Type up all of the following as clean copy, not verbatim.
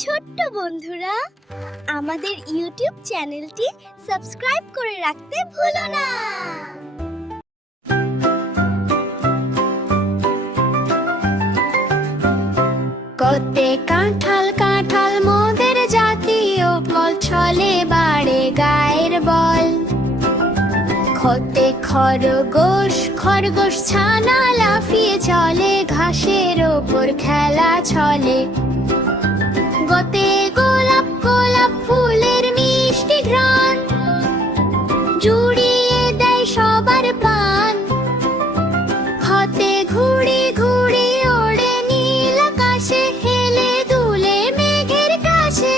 ছোট্ট বন্ধুরা, আমাদের ইউটিউব চ্যানেলটি সাবস্ক্রাইব করে রাখতে ভুলো না। কতে কাঁঠাল কাঁঠাল মোদের জাতীয় ফল, ছলে বাড়ে গায়ের বল। খতে খরগোশ খরগোশ ছানা লাফিয়ে চলে, ঘাসের ওপর খেলা চলে। গতে গোলাপ গোলাপ ফুলের মিষ্টি ঘ্রাণ, জুড়িয়ে দেয় সবার প্রাণ। খতে ঘুড়ি ঘুড়ি ওড়ে নীল আকাশে, হেলে দুলে মেঘের কাছে।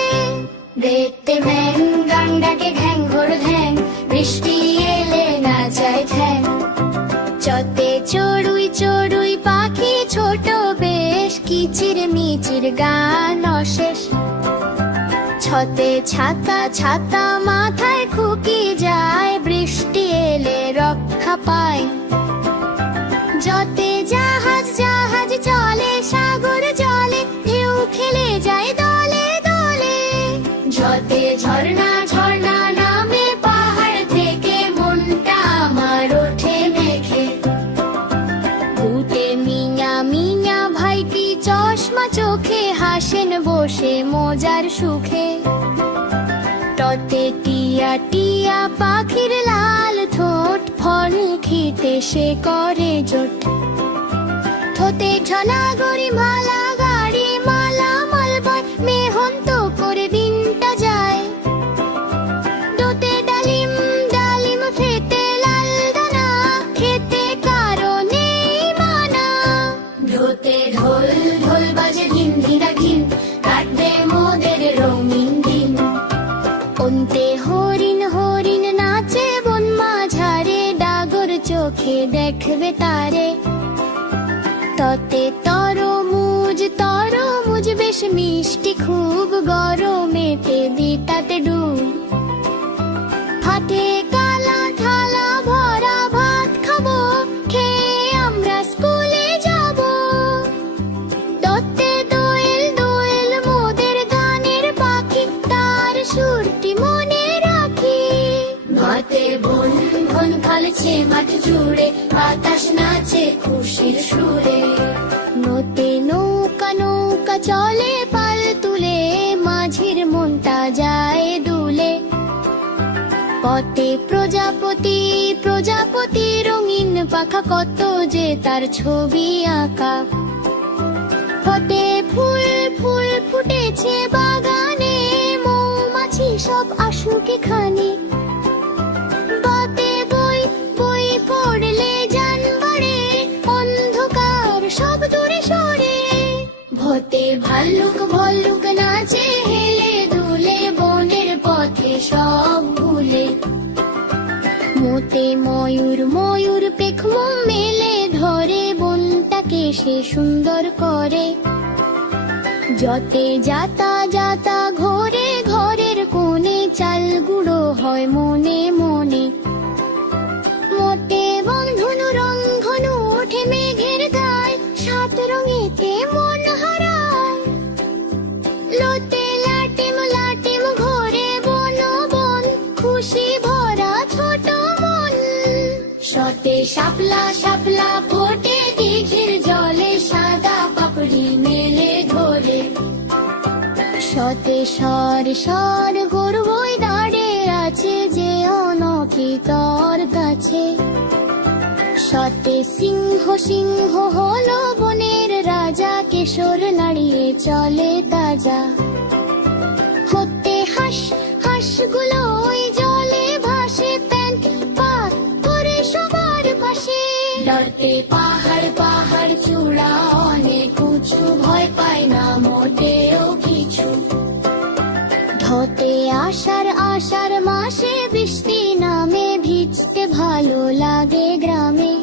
দেখতে ম্যাং গান ডাকে ঘ্যাং ঘোর ঘ্যাং, বৃষ্টি এলে নাচায় ঠ্যাং। চতে চড়ুই চড়ুই পাখি ছোট বেশ, কিচির মিচির গান অশেষ। ছতে ছাতা ছাতা মাথায় খুকি যায়, বৃষ্টি এলে রক্ষা পায়। যতে জাহাজ জাহাজ চলে সাগর জলে, ঢেউ খেলে যায় দলে দলে। যতে ঝর্ণা ঝর্ণা নামে পাহাড় থেকে, মনটা আমার ওঠে মেঘে। ভূতে মিয়া মিয়া ভাইটি চশমা চোখে, হাসেন বসে মজার সুখে। ততে টিয়া টিয়া পাখির লাল ঠোঁট, ফল খেতে সে করে জোট। থতে ঝলা গড়ি মালা গাড়ি মালা মালবায়, মেহন্ত করে দিনটা যায়। দোতে ডালিম ডালিম খেতে লাল দানা, খেতে কারো নেই মানা। ঢোতে ঢোল ঢোল বাজে ধিন ধিনা ধিন, কাটবে মোদের রঙিন দিন। অন্তে হরিণ হরিণ নাচে বন মাঝারে, ডাগর চোখে দেখবে তারে। ততে তরমুজ তরমুজ বেশ মিষ্টি খুব, গরমেতে দিতাতে ডুব। হাতে কালা থালা ভরা ভাত খাবো, খেয়ে আমরা স্কুলে যাব। দত্তে দোয়েল দোয়েল মোদের গানের পাখি, তার সুরটি মনে রাখি। ভাতে বন বন খালছে মাঠ জুড়ে, বাতাস নাচে খুশির সুরে। নতে নৌকা নৌকা চলে পাল তুলে, মাঝির মনটা যায় দুলে। পথে প্রজাপতি প্রজাপতি রঙিন পাখা, কত যে তার ছবি আঁকা। পথে ফুল ফুল ফুটেছে বাগানে, মৌমাছি সব আসুক এখানে। পথে বই বই পড়লে জান বাড়ে, অন্ধকার সব দূরে সরে। ভতে ভাল্লুক ভল্লুক নাচে হেলে দুলে, বনের পথে সব ভুলে। মোতে ময়ূর ময়ূর পেখম মেলে ধরে, বনটাকে সে সুন্দর করে। যতে যাতা যাতা ঘরে ঘরের কোণে, চাল গুঁড়ো হয় মনে মনে। মোটে বন্ধনু রং ঘন ওঠে মেঘের গায়, সাত রঙেতে মন হারায়। লোতে লাটিম লাটিম ঘোরে বন বন, খুশি ভরা ছোট মন। শতে শাপলা শাপলা ফোটে দিঘির জলে, সাদা পাপড়ি মেলে ধরে। শতে সর সর গর্বই দাঁড়ে আছে, যে অনকিতর কাছে। শতে সিংহ সিংহ হলো বনের রাজা, কেশর নাড়িয়ে চলে তাজা। হতে হাঁস হাঁসগুলো ওই জলে ভাসে, প্যান্ট পার করে সবার পাশে। ডরতে পাহাড় পাহাড় চূড়া অনেক উঁচু, ভয় পায় না মোটেও কিছু। ধতে আষাঢ় আষাঢ় মাসে বৃষ্টি নামে, ভিজতে ভালো লাগে গ্রামে।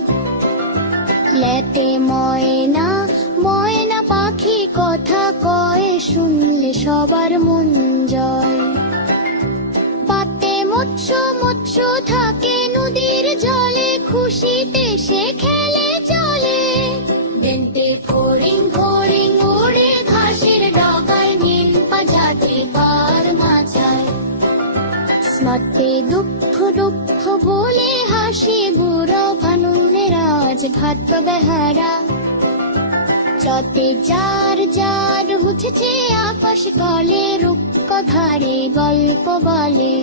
লেতে ময়না ময়না পাখি কথা কয়, শুনলে সবার মন জয়। পাতে মৎস্য মৎস্য থাকে নদীর জলে, খুশিতে সে খেলে চলে। দেনতে ফড়িং ফড়িং ওড়ে ঘাসের ডগায়, নিন দুঃখ দুঃখ বলে হাসি বুড়ো ভানুনের আজ ভাত বেহারা যতে যার যার উঠেছে আকাশ কলে রূপ কথারে গল্প বলে